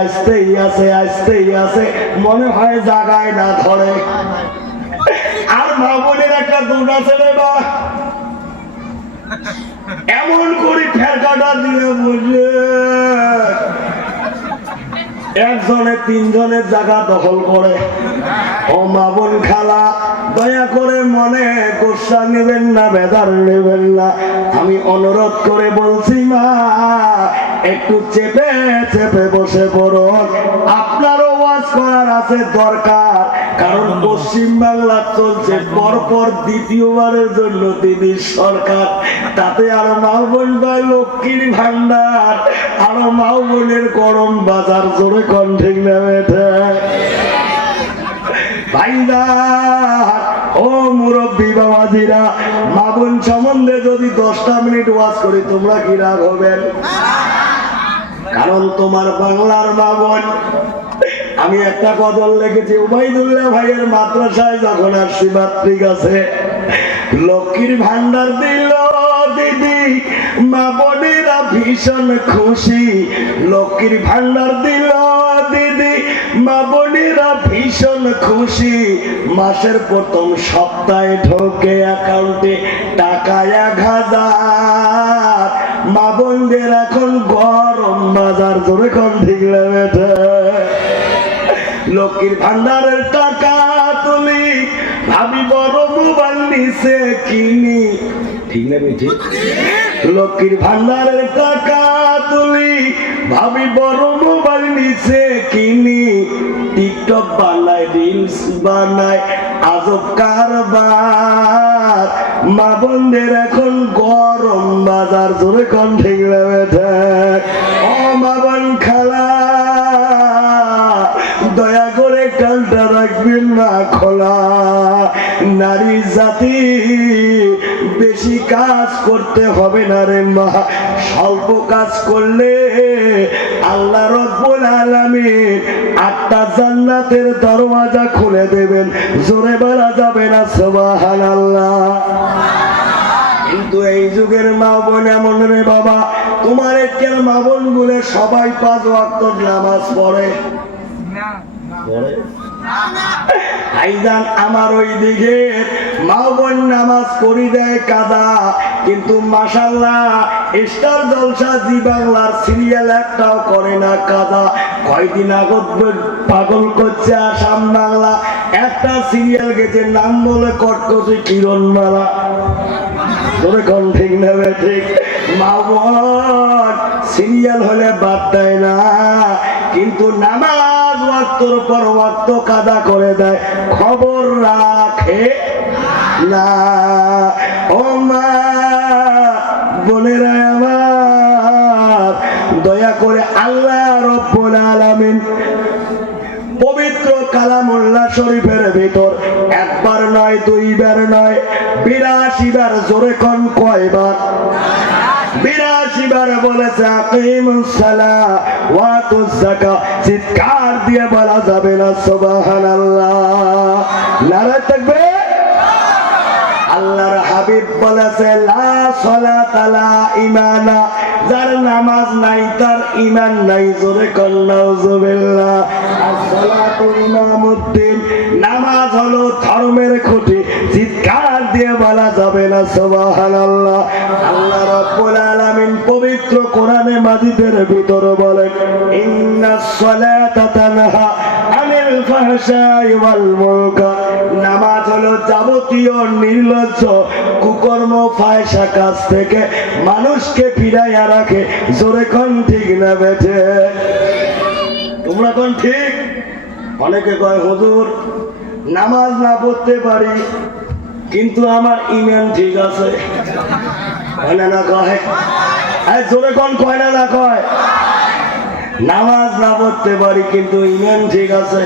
আসতেই আছে মনে হয় জাগায় না ধরে। আর মা বোনের একটা দুটা ছেলে বা এমন করে ফেরকাটা দিয়ে বসে একজনে তিনজনের জায়গা দখল করে। ও মা বোন খালা, দয়া করে মনে গোসা নেবেন না, বেদার নেবেন না, আমি অনুরোধ করে বলছি মা একটু চেপে চেপে বসে পড়ুন। আপনারও ওয়াজ করার আছে দরকার, কারণ পশ্চিম বাংলা চলছে পরপর দ্বিতীয়বারের জন্য দিদির সরকার। তাতে আরো মা বোন পায় লক্ষ্মীর ভান্ডার, আরো মা বোনের গরম বাজার, জোরে কণ্ঠে নেমে ভাইরা ও মুরব্বী বাবাজিরা, মা বোন সম্বন্ধে যদি 10টা মিনিট ওয়াজ করি তোমরা কি রাগ হবেন? কারণ তোমার বাংলার মা বোন। আমি একটা গজল লিখেছি উবাইদুল্লাহ ভাইয়ের মাদ্রাসায় যখন আসছি মাতৃক আছে, লক্ষ্মীর ভান্ডার দিল দিদি, মা বোনেরা ভীষণ খুশি। লক্ষ্মীর ভান্ডার দিল দিদি, মা বোনেরা ভীষণ খুশি। মাসের প্রথম সপ্তাহে ঢোকে অ্যাকাউন্টে টাকা 1000। মা বোনদের এখন গরম বাজার, জোরে কোন ঠিক লাগে। লক্ষ্মীর ভান্ডারের টাকা তুলি, ভাবি বড় মোবাইল নিচে কিনি, ঠিক না ঠিক? লক্ষ্মীর ভান্ডারের টাকা তুলি, ভাবি বড় মোবাইল নিচে কিনি, টিকটক বানায়, রিলস বানায়, আজব কারবার। মা বোনদের এখন গরম বাজার, জোরে কোন ঠিক লাগে। ও মা বোন খালা, দয়া করে কানটা রাখবেন না খোলা। নারী জাতি বেশি কাজ করতে হবে না রে মা, স্বল্প কাজ করলে আল্লাহ রব্বুল আলামিন 8টা জান্নাতের দরওয়াজা খুলে দেবেন, জোরে বলা যাবে না সুবহানাল্লাহ। কিন্তু এই যুগের মা বোন এমন রে বাবা, তোমার একের মা বোন গুলো সবাই 5 ওয়াক্ত নামাজ পড়ে। ভাইজান আমার ওই দিকে মা বোন নামাজ করি দেয় কাদা, কিন্তু মাশাআল্লাহ স্টার জলসা জি বাংলার সিরিয়াল একটাও করে না কাদা। কয়দিন আগত পাগল করছে আসাম বাংলা, একটা সিরিয়াল গেছে নাম বলে কটকটি কিরণমালা, তোরে কোন ঠিক নেবে ঠিক। মা বোন সিরিয়াল হলে বাদ দেয় না, কিন্তু নামাজ ওয়াক্তর পর ওয়াক্ত কাদা করে দেয়, খবর রাখে না। ও মা বোনেরা আমার, দয়া করে আল্লাহ রব্বুল আলামিন পবিত্র কালামুল্লাহ শরীফের ভিতর একবার নয়, 2 বার নয়, 82 বার, জোরে কোন কয়বার? 82 বার বলেছে আকিমুস সালাহ ওয়া আতুজ যাকাত। চিৎকার দিয়ে বলা যাবে না সুবহানাল্লাহ, নারে তাকবীর। আল্লাহর হাবিব বলেছে লা সালাতা লা ঈমানা, যার নামাজ নাই তার ঈমান নাই, জোরে কোন নাউজুবিল্লাহ। as-সালাতু ইমামুদ্দিন, নামাজ হলো ধর্মের খুঁটি, চিৎকার দিয়ে বলা যাবে না সুবহানাল্লাহ। আল্লাহ রাব্বুল আলামিন পবিত্র কোরআনে মাজিদের ভিতরে বলেন ইন্নাস সালাতা তানহা আনিল ফাহশাই ওয়াল মুনকার, নামাজ হলো যাবতীয় নির্লজ্জ কুকর্ম ফায়সা কাজ থেকে মানুষকে ফিরাইয়া রাখে, জোরে কোন ঠিক না বেঠে? তোমরা কোন ঠিক? অনেকে কয় হুজুর নামাজ না পড়তে পারি কিন্তু আমার ঈমান ঠিক আছে, হয় না? না কয়? জোরে কোন কয় না? না কয়? নামাজ না পড়তে পারি কিন্তু ঈমান ঠিক আছে।